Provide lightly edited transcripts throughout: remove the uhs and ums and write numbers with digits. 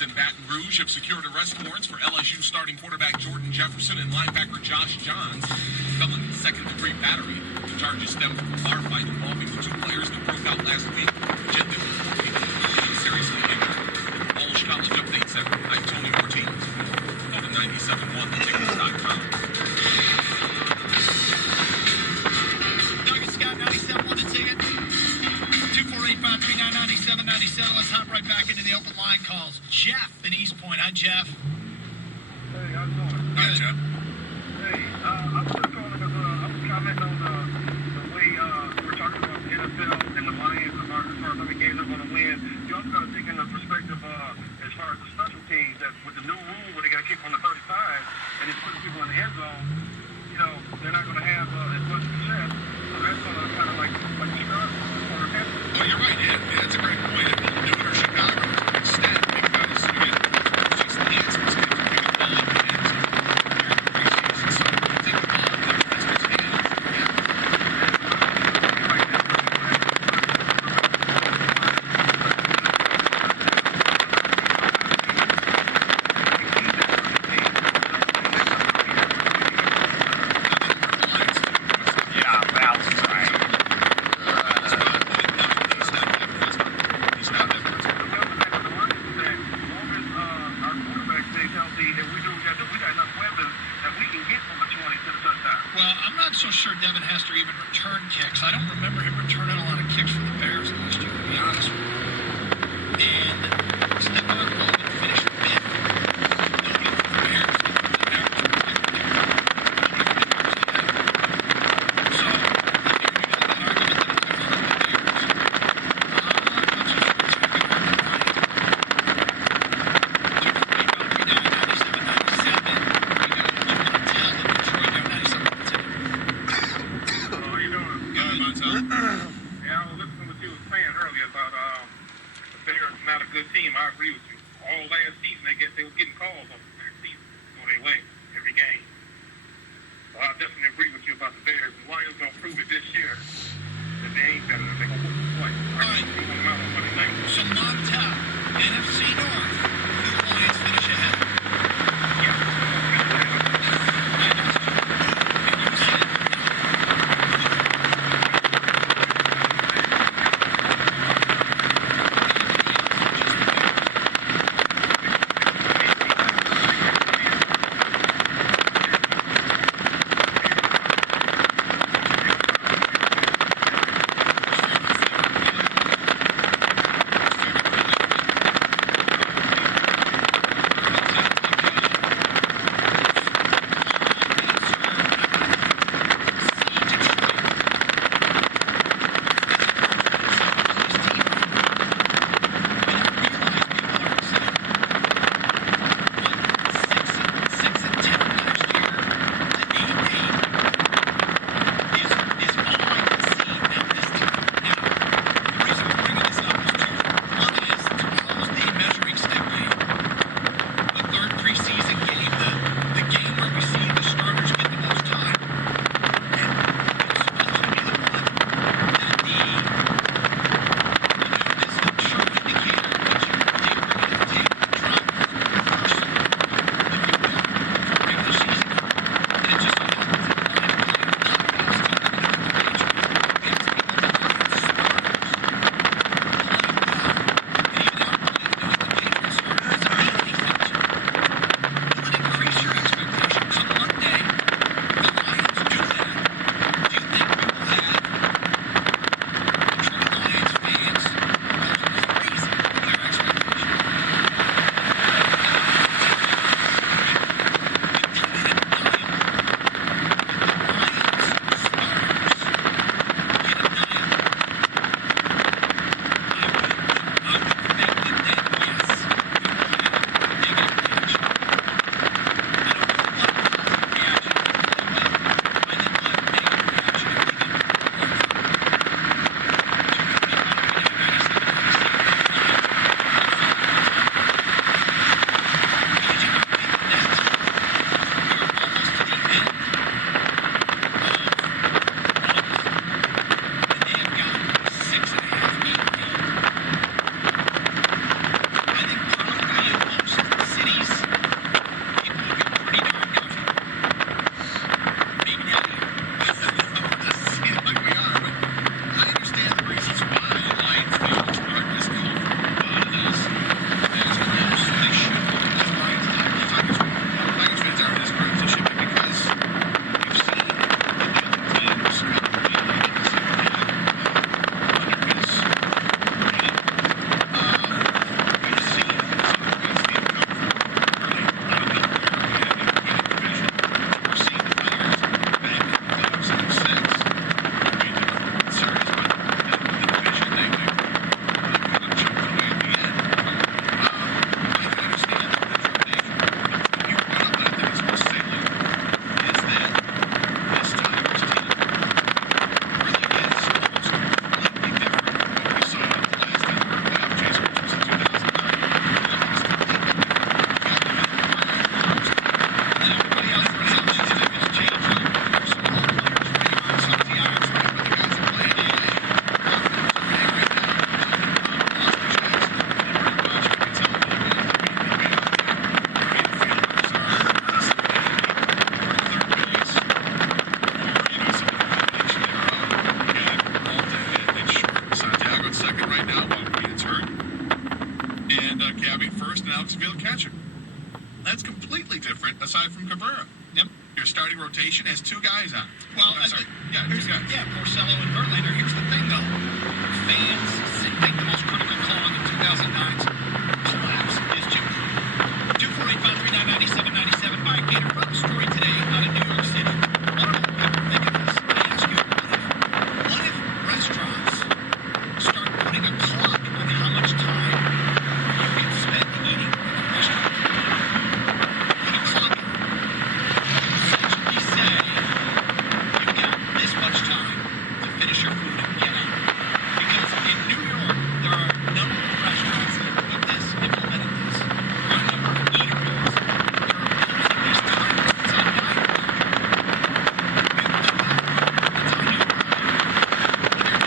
Police in Baton Rouge have secured arrest warrants for LSU starting quarterback Jordan Jefferson and linebacker Josh Johns. Felony second-degree battery. The charges stem from a bar fight involving the two players that broke out last week. Gently with 4 people seriously injured. Walsh College Update Center. I'm Tony Ortiz. Go to 971thetickets.com. Doug and Scott, 97.1 The Ticket. 248-539-9797. Let's hop right back into the open line calls. Jeff in East Point. Hi, Jeff. Hey, how's it going? Hi, Jeff. Hey, I was just calling because I was commenting on the way we're talking about the NFL and the Lions as far as how many games they're going to win. You also got to think in the perspective as far as the special teams, that with the new rule where they got to kick on the 35 and it's putting people in the end zone, you know, they're not going to have as much success. So that's going to kind of like start or happen. Oh, you're right. Yeah, that's a great point. New York, Chicago, instead, think about it. So you get Jason Hicks, who's going to be a ball in the end zone. So take the ball in the rest of his hands. Well, I'm not so sure Devin Hester even returned kicks. I don't remember him returning a lot of kicks for the Bears last year, to be honest with you. And Stephon Bowman finished fifth. Nobody from the Bears did the average kick per game. So, I think we got an argument that it's going to be the Bears. I'm not so sure it's going to be hard to find. 248-539-9797. Yeah, I was listening to what you was saying earlier about the Bears not a good team. I agree with you. All last season they were getting calls on last season, so they win every game. So I definitely agree with you about the Bears. The Lions gonna prove it this year that they ain't better. They're gonna whoop them twice. All right. They're gonna come out on Monday night. So Montel, NFC North, who do the Lions finish ahead? Yeah. And you said and Gabby first, and Alex Field catcher. That's completely different aside from Cabrera. Yep. Your starting rotation has two guys on. Well, I'm sorry. Yeah, two guys. Yeah, Porcello and Verlander. Here's the thing, though. Fans think the most critical call in the 2009's collapse is Jim Crew. 248-539-9797. All right, Gator, brought the story today out of New York City. I don't know what people think of this. I ask you, what if restaurants start putting a clock on how much time you can spend eating in a restaurant? Put a clock in. Essentially say, you've got this much time to finish your food and get out. Because in New York, there are a number of restaurants that have put this, implemented this. There are a number of eateries that are imposing these times on dining rooms. You do that. That's how you arrive. When you're done,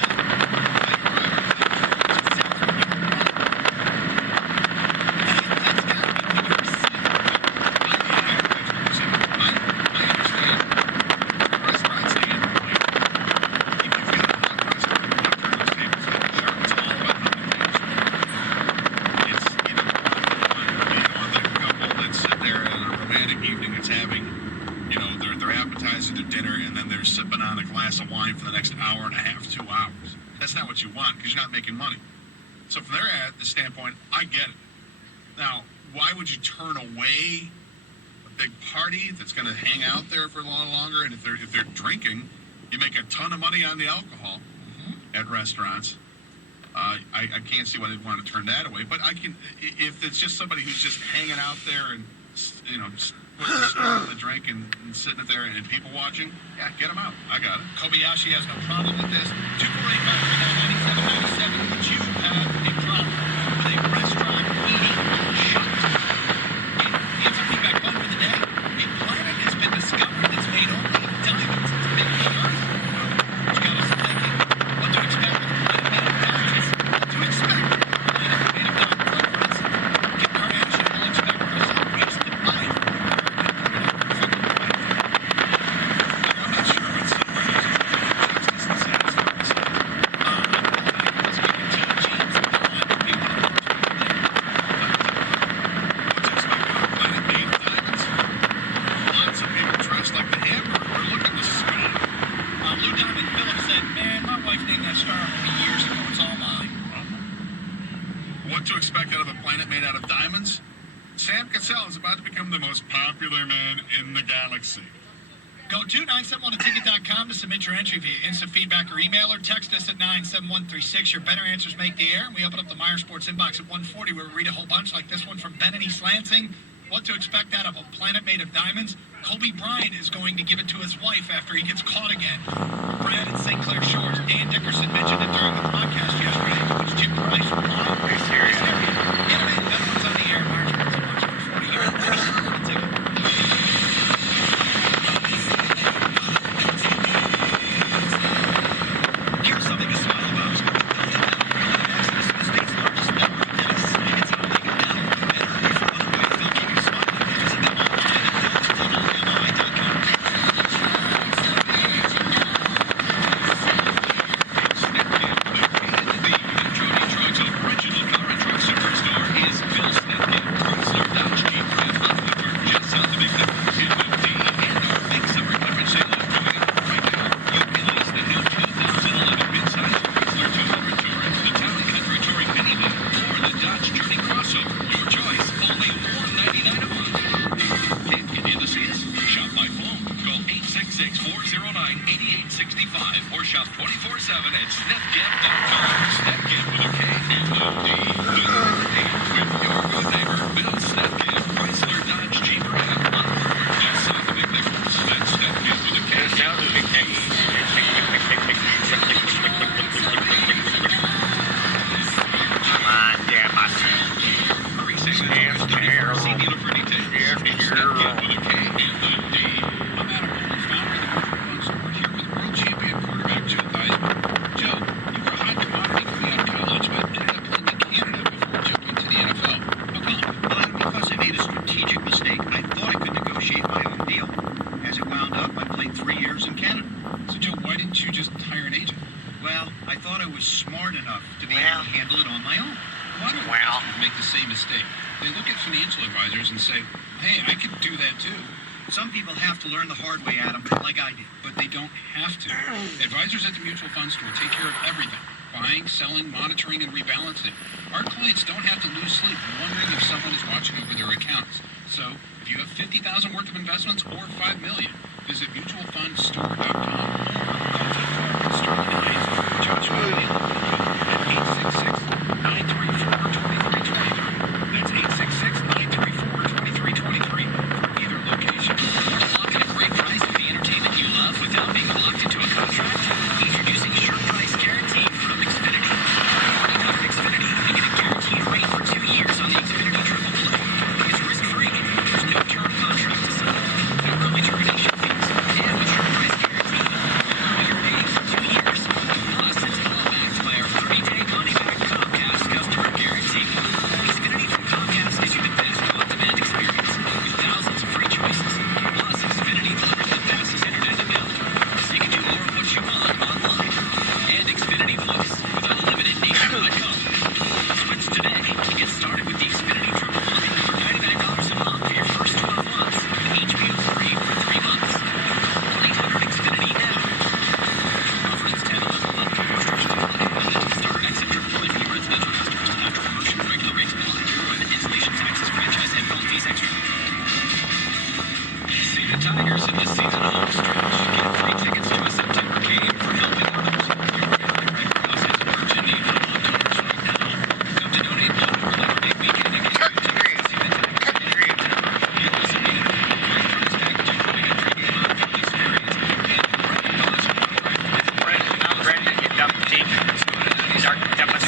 how you arrive. It's itself when you run. And that's got to be when you're receiving. I understand. Restaurant standpoint, if you've got a hot restaurant, you want to turn those tables over. Sure, it's all about how the tables work. It's, you don't want the couple that sit there on a romantic evening that's having, their appetizer, their dinner, and then they're sipping on a glass of wine for the next hour and a half, 2 hours. That's not what you want because you're not making money. So from the standpoint, I get it. Now, why would you turn away a big party that's going to hang out there for a lot longer? And if they're drinking, you make a ton of money on the alcohol at restaurants. I can't see why they'd want to turn that away. But I can, if it's just somebody who's just hanging out there and just putting a straw in the drink and sitting it there and people watching, yeah, get them out. I got it. Kobayashi has no problem with this. 248-539-9797. Would you have a problem with a restaurant eating shut? Answer feedback fun for the day. A planet has been discovered that's made only of diamonds. It's been shut. Which got us thinking, what to expect with a planet made of diamonds? What to expect with a planet made of diamonds? Like, for instance, Kim Kardashian will expect herself wasted life. I'm not sure what's the right justice as far as what to expect out of a planet made out of diamonds? Sam Cassell is about to become the most popular man in the galaxy. Go to 971ticket.com to submit your entry via instant feedback or email, or text us at 97136. Your better answers make the air. And we open up the Meyer Sports inbox at 140 where we read a whole bunch like this one from Ben in East Lansing. What to expect out of a planet made of diamonds? Kobe Bryant is going to give it to his wife after he gets caught again. Brad at St. Clair Shores. Dan Dickerson mentioned it during the broadcast yesterday. Which Jim Price replied. Are you serious? Innovative veterans on the air. Meyer Sports inbox 140 here. Ticket. Here's something to smile about. Access to the state's largest network of dentists. It's how they get down better. If you want to way they'll keep you smiling, visit them online at dentisttotalmi.com. The Jody Trucks original car and truck superstore is Bill Snedkin, Chrysler, Dodge, Jeep, Ram, Buffalo Park, just south of Big Dipper, MFD, and our big summer clearance sale is coming up right now. You can list the new 2011 midsize Chrysler 200 Touring, the Town & Country Touring Minivan, or the Dodge Journey Crossover. Your choice, only $499 a month. Can't get in to see us? Shop by phone. Call 866-409-8865 or shop 24/7 at snapgap.com. Snapgap with a K and a D. With your good neighbor, Bill Snapgap, Chrysler, Dodge, Jeep, Ram, Buffalo, just south of Big Dipper. That's Snapgap with a K. Come on, damn it. Hurry, Sam. See dealer for details. It's Snapgap with a K and a D. I'm Adam Bowles, founder of the Country Club Store, here with world champion quarterback Joe Theismann. Joe, you were a hot commodity coming out of college, but ended up playing in Canada before jumping to the NFL. How come? Well, because I made a strategic mistake. I thought I could negotiate my own deal. As it wound up, I played 3 years in Canada. So, Joe, why didn't you just hire an agent? Well, I thought I was smart enough to be able to handle it on my own. Why don't Well. make the same mistake mistake. They look at financial advisors and say, hey, I could do that too. Some people have to learn the hard way, Adam, like I did. But they don't have to. Advisors at the mutual fund store take care of everything. Buying, selling, monitoring, and rebalancing. Our clients don't have to lose sleep wondering if someone is watching over their accounts. So, if you have $50,000 worth of investments or $5 million, visit mutualfundstore.com or call the department store lines for Josh Williams at 866-934-2323. That's 866-934-2323 for either location. Want to lock in a great price for the entertainment you love without being locked into a contract? Introducing Sure Price Guarantee from Xfinity. Running up Xfinity, you get a guaranteed rate for 2 years on the Xfinity Triple Play. It's risk-free. There's no term contract to sign. No early termination fees. And the Sure Price Guarantee. You're paying for 2 years. Plus, it's all backed by our 30-day money-back Comcast customer guarantee. Xfinity from Comcast gives you the best on-demand experience with thousands of free choices. Plus, Xfinity delivers the fastest internet available, so you can do more of what you want online. And Xfinity Voice with unlimited nationwide calling. Switch today and get started with the Xfinity Triple Play for $99 a month for your first 12 months with HBO free for 3 months. 1-800-XFINITY now. Offer ends 10/11/11. Restrictions apply. Eligible start or exit Triple Play for new residential customers. After promotion, regular rates apply. Equipment installation taxes, franchise, and phone fees extra. See the Tigers in the season home stretch. Get free tickets to a September game for helping others. Your favorite Red Cross has an urgent need for blood donors right now. Come to donate blood for Labor Day weekend and get free tickets to see the Tigers in Mexicantown. And listen in. Great price packaging, having a premium on-field experience. And Red Cross contract with I'm ready to get up the team. Start jumping.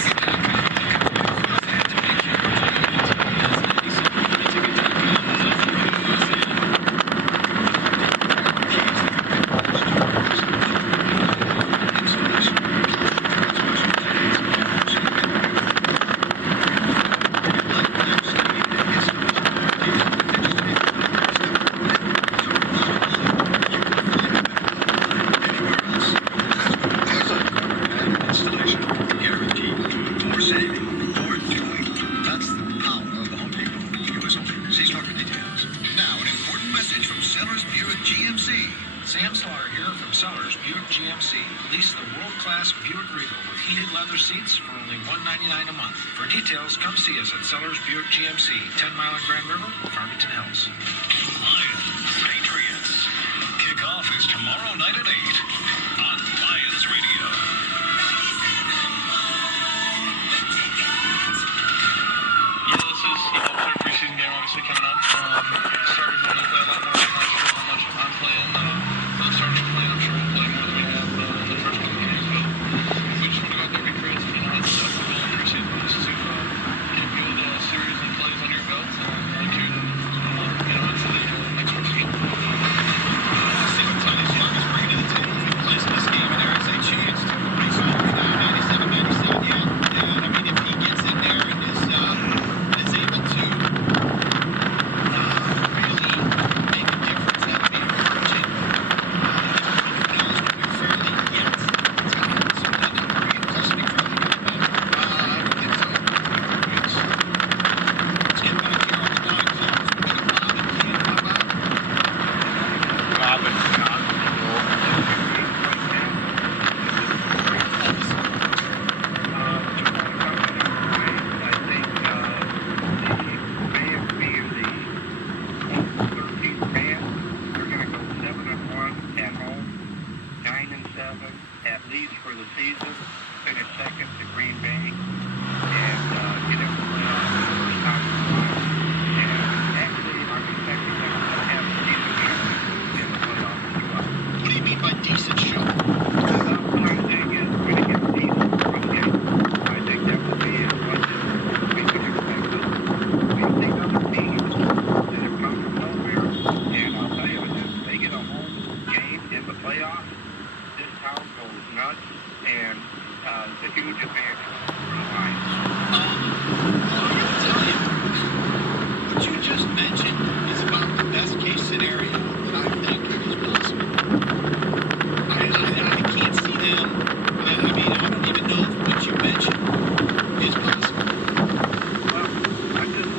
Installation, guaranteed, more saving, more joy. That's the power of the Home Depot. You whistle. See store for details. Now, an important message from Sellers Buick GMC. Sam Slaughter here from Sellers Buick GMC. Lease the world-class Buick Regal with heated leather seats for only $199 a month. For details, come see us at Sellers Buick GMC, 10 Mile and Grand River, Farmington Hills. Lions Patriots. Kickoff is tomorrow night at 8 on Lions Radio. Yeah, this is third preseason game obviously coming up. Starters want to play a lot more. I'm not sure how much I'm playing. The starters are playing. I'm sure we'll play more than we have in the first couple games. But we just want to go out there and be creative. You know, it's a goal in preseason is to get good series and plays under your belt and to into the next preseason. See what Tony's young is bringing to the table. If he plays in this game and there is a chance to race on 97, yeah. I mean, if he gets in there and is able to really make a difference, that would be encouraging. $200 would be fairly yet. It's got to be something that create custody for the game. I would think so. Let's get back here on the 9 call from Bob and Ken. How about Bob and John. At least for the season, finish second to Green Bay, and get into the playoffs for the first time in a while. And actually, I'm expecting them to have a decent showing in the playoffs as well. what do you mean by decent show? What I'm saying is we're going to get a decent road game. I think that will be as much as we could expect us. We've seen other teams that have come from nowhere, and I'll tell you, if they get a home game in the playoffs, this town goes nuts, and it's a huge advantage for the Lions. Well, I'm going to tell you, what you just mentioned is about the best case scenario that I think is possible. I can't see them. I mean, I don't even know if what you mentioned is possible. Well, I'm just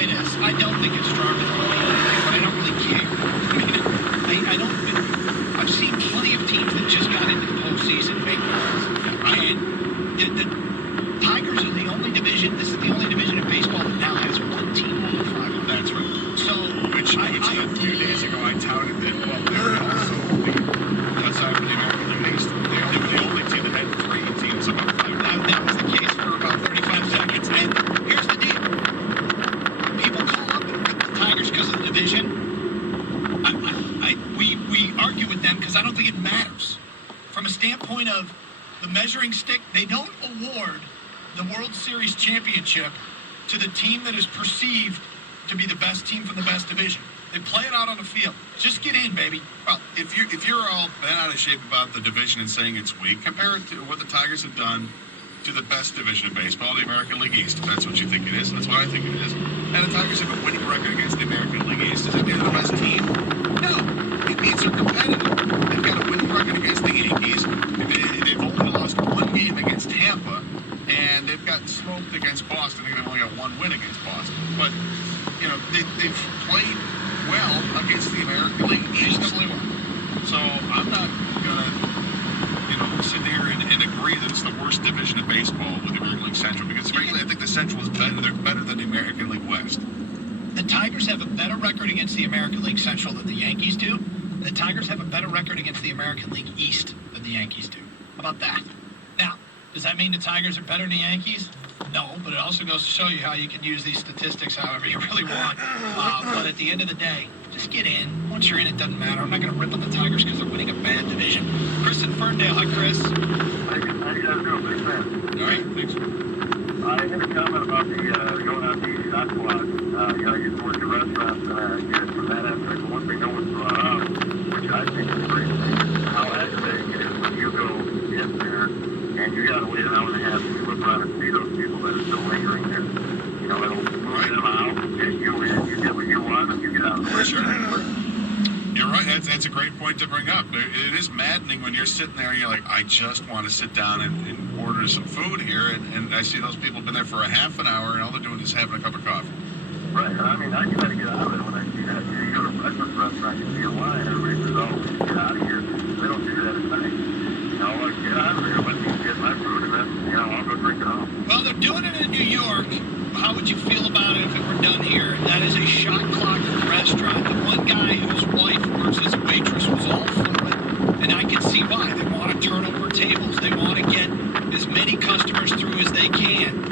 say this. I don't think it's stronger than the other, but I don't really care. I don't. I've seen plenty of teams that just got into the postseason make noise. And the Tigers are the only division. This is the only division in baseball that now has one team over 500. That's right. So, Which a few days ago I touted that, well, they're also outside of the American League East. They were the only team that had 3 teams above 500. that was the case for about 35 seconds. And here's the deal. People call up the Tigers because of the division. We argue with them because I don't think it matters. From a standpoint of the measuring stick, they don't award the World Series championship to the team that is perceived to be the best team from the best division. They play it out on the field. Just get in, baby. Well, if you're all bent out of shape about the division and saying it's weak, compare it to what the Tigers have done to the best division of baseball, the American League East. If that's what you think it is, that's what I think it is. And the Tigers have a winning record against the American League East. Does that mean they're the best team? No. It means they're competitive. They've got a winning record against the Yankees. They've only lost 1 game against Tampa, and they've got smoked against Boston. I think they've only got 1 win against Boston. But, they've played well against the American League East. So I'm not going to sit here and agree that it's the worst division of baseball with the American League Central, because frankly I think the Central is better. They're better than the American League West. The Tigers have a better record against the American League Central than the Yankees do. The Tigers have a better record against the American League East than the Yankees do. How about that? Now, does that mean the Tigers are better than the Yankees? No, but it also goes to show you how you can use these statistics however you really want. But at the end of the day, just get in. Once you're in, it doesn't matter. I'm not going to rip on the Tigers because they're winning a bad division. Chris in Ferndale. Hi, Chris. How you guys doing? Big fan. All right, thanks. I had a comment about the going out to eat shot squad. I used to work at restaurants, and I guess from that aspect, one thing no one's brought up, which I think is great, is how aggravating it is when you go in there and you got to wait an hour and a half to flip around and see those people that are still lingering there. It'll move them out, and you in, you get what you want, and you get out of the way. Sure. You're right. That's a great point to bring up. It is maddening when you're sitting there and you're like, I just want to sit down and order some food here, and I see those people been there for a half an hour, and all they're doing is having a cup of coffee. Right, and I mean, I try to get out of there when I see that. You go to a breakfast restaurant, you see a line, everybody says, oh, get out of here. They don't do that at night. Get out of here, let me get my food, and then, I'll go drink it home. Well, they're doing it in New York. How would you feel about it if it were done here? That is a shot clock in the restaurant. The one guy whose wife works as a waitress was all for it, and I can see why. They want to turn over tables. They want to get as many customers through as they can.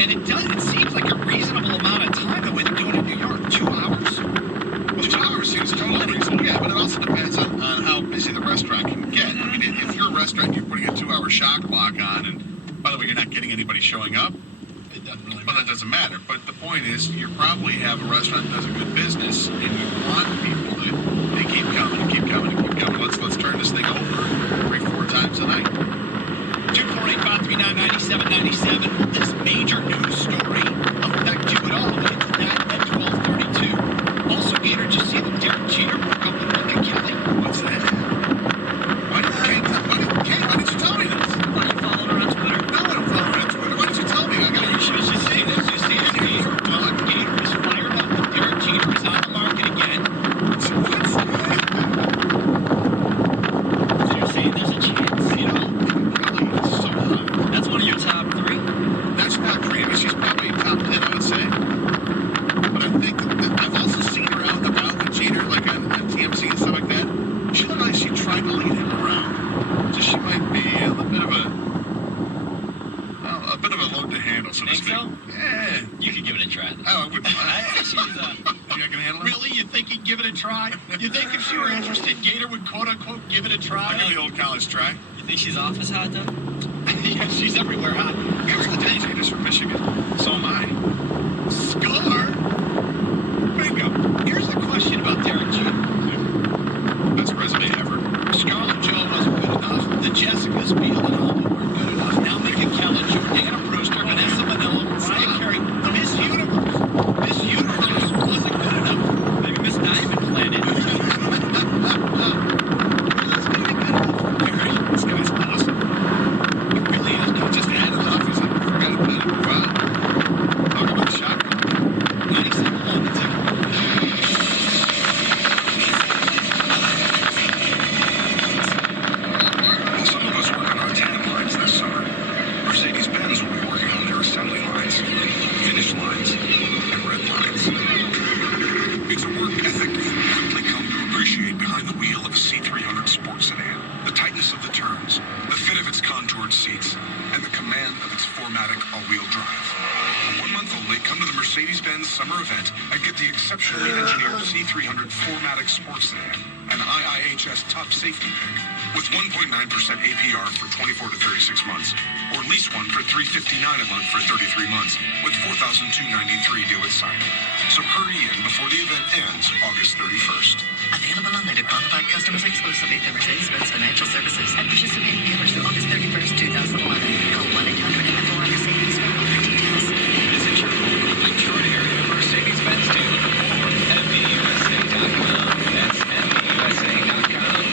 And it seems like a reasonable amount of time the way they're doing it in New York. 2 hours? Well, 2 hours seems totally reasonable, yeah, but it also depends on how busy the restaurant can get. I mean, if you're a restaurant, you're putting a 2-hour shot clock on, and by the way, you're not getting anybody showing up, It doesn't really well, matter. that doesn't matter. But the point is, you probably have a restaurant that does a good business, and you want people to they keep coming and keep coming and keep coming. Let's turn this thing over 3-4 times a night. 248-539-9797. Will this major news story affect you at all? It's that at 12:32. Also, Gator, did you see that Derek Jeter broke up with Lincoln Kelly? What's that? Why did you tell me this? Why you following her on Twitter? No, I don't follow her on Twitter. Why did you tell me? You should see this. You see this. Gator is fired up that Derek Jeter is on the market again. So what's that? So you're saying there's a chance? Kelly is so hot. That's one of your top 3? That's not great. I mean, she's probably top 10, I would say. But I think that I've also seen her out and about with Jeter, like on TMZ and stuff like that. She looked like she tried to lead him around. So she might be a bit of a load to handle, so to Think speak. so? Yeah. You could give it a try. Oh, I would. I think she's, You think I can handle it? Really? You think he'd give it a try? You think if she were interested, Gator would quote-unquote give it a I'll try? give the old college try. You think she's office hot, though? Yeah, she's everywhere hot. Here's the thing. Jeter's from Michigan. So am I. Scar? Bingo. Here's the question about Derek Jeter. Best resume ever. Scarlett Joe wasn't good enough. The Jessicas, Beal and Alba weren't good enough. Now Minka Kelly, Jordana Brewster, Vanessa Manila, Mariah Carey, Miss Universe. Miss Universe wasn't good enough. Maybe Miss Diamond Planet. This guy's awesome. It really is. Just add it up. He's like, forgot about it. Wow. weekend summer event and get the exceptionally engineered C300 4MATIC Sports Sedan, an IIHS top safety pick, with 1.9% APR for 24 to 36 months, or lease one for $359 a month for 33 months, with $4,293 due at signing. So hurry in before the event ends August 31st. Available only to qualified customers exclusively through Mercedes-Benz Financial Services and participating dealers through August 31st, 2011. Call 1-800-FOR-Mercedes for more details. Visit your local Detroit area Mercedes-Benz dealer or MBUSA.com. That's MBUSA.com.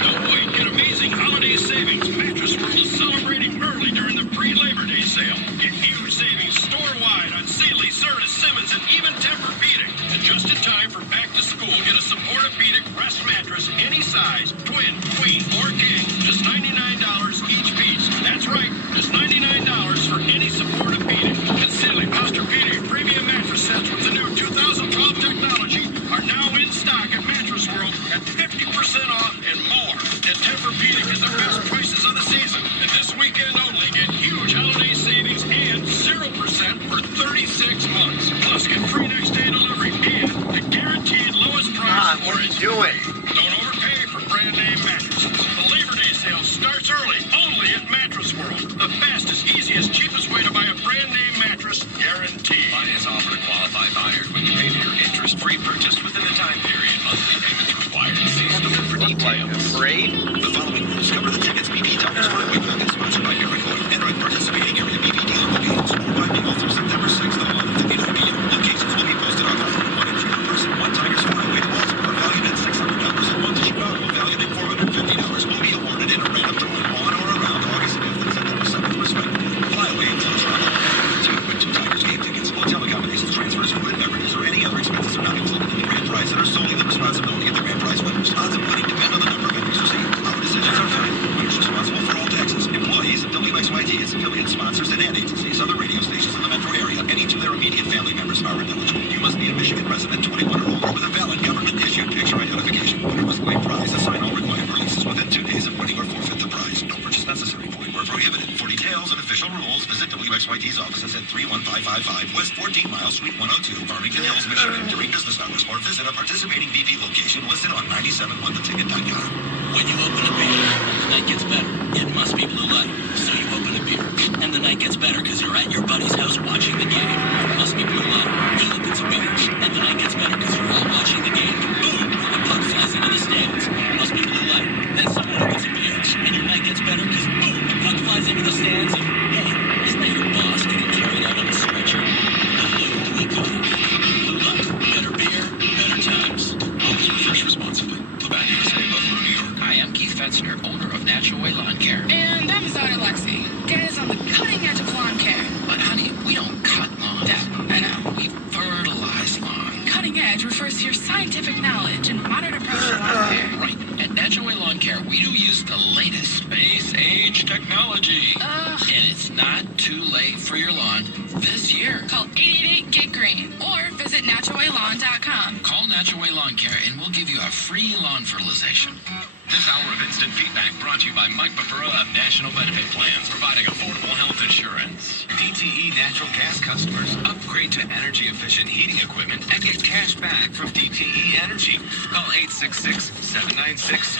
Don't wait. Get amazing holiday savings. Mattress World is celebrating early during the pre-Labor Day sale. Get huge savings store-wide on Sealy, Certis, Simmons, and even Tempur-Pedic. And just in time for back to school, get a Supporta-Pedic rest mattress, any size, twin, queen, or king, just $99 each piece. That's right, just $99 for any Supporta-Pedic. And Sealy Posturepedic premium mattress sets with the new 2012 technology are now in stock at Mattress World at 50% off and more. And Tempur-Pedic is the best prices of the season. And this weekend only, get huge holiday savings and 0% for 36 months. Plus, get free next day delivery and the guaranteed lowest price for it. Don't overpay for brand name mattresses. The Labor Day sale starts early, only at Mattress World. The fastest, easiest, cheapest way to buy a brand name mattress, guaranteed. Finance offer to qualified buyers when you pay for your interest-free purchase within the time period. Monthly payments required. See store for details. The following rules cover the tickets BP Tigers Flyway Packet, sponsored by Gary Coyle. Enter at participating area BP dealer locations. Arriving all through September 6th at 11:59 p.m. Locations will be posted online. One entry per person, one Tigers Flyway to Baltimore, valued at $600, and one to Chicago, valued at $450, will be awarded in a random drawing on or around August 5th and September 7th, respectively. Flyway includes round two Tigers game tickets, hotel accommodations, transfers, food and beverages, or any other expenses are not included in the grand prize and are solely the responsibility of the grand prize winners. Odds of winning depend on the number of entries received. Our decisions are final. Winners responsible for all taxes. Employees of WXYT, its affiliates, sponsors, and ad agencies, other radio stations in the metro area, and each of their immediate family members are ineligible. You must be a Michigan resident, 21 or older, with a valid government-issued picture identification. Winner must claim prize, assign all required releases within 2 days of winning or forfeit the prize. No purchase necessary. Void where prohibited. For details and official rules, visit WXYT's offices at 31555 West 14 Mile Suite 102, Farmington Hills, Michigan, during business hours, or visit a participating BP location listed on 97ontheticket.com. When you open a beer, the night gets better. It must be Blue Light. So you open a beer, and the night gets better because you're at your buddy's house watching the game. It must be Blue Light. He opens a beer, and the night gets better because you're all watching the game. Boom! The puck flies into the stands. It must be Blue Light. Then someone opens a beer, and your night gets better because boom! The puck flies into the stands. And hey, isn't that your boss getting carried out on a stretcher? Blue Blue Light. Better beer, better times. Always refresh responsibly. Labatt USA, Buffalo, New York. Hi, I'm Keith Fetzner, owner of Natural Way Lawn Care. And I'm Zara Lexi. Guys on the cutting edge of lawn care. But honey, we don't cut lawns. Yeah, I know. We fertilize lawns. Cutting edge refers to your scientific knowledge and modern approach to lawn care. Right. At Natural Way Lawn Care, we do use the latest space-age technology. And it's not too late for your lawn this year. Call 888-GET-GREEN or visit naturalwaylawn.com. Call Natural Way Lawn Care and we'll give you a free lawn fertilization. This hour of instant feedback brought to you by Mike Bafura of National Benefit Plans, providing affordable health insurance. DTE natural gas customers upgrade to energy-efficient heating equipment and get cash back from DTE Energy. Call 866-796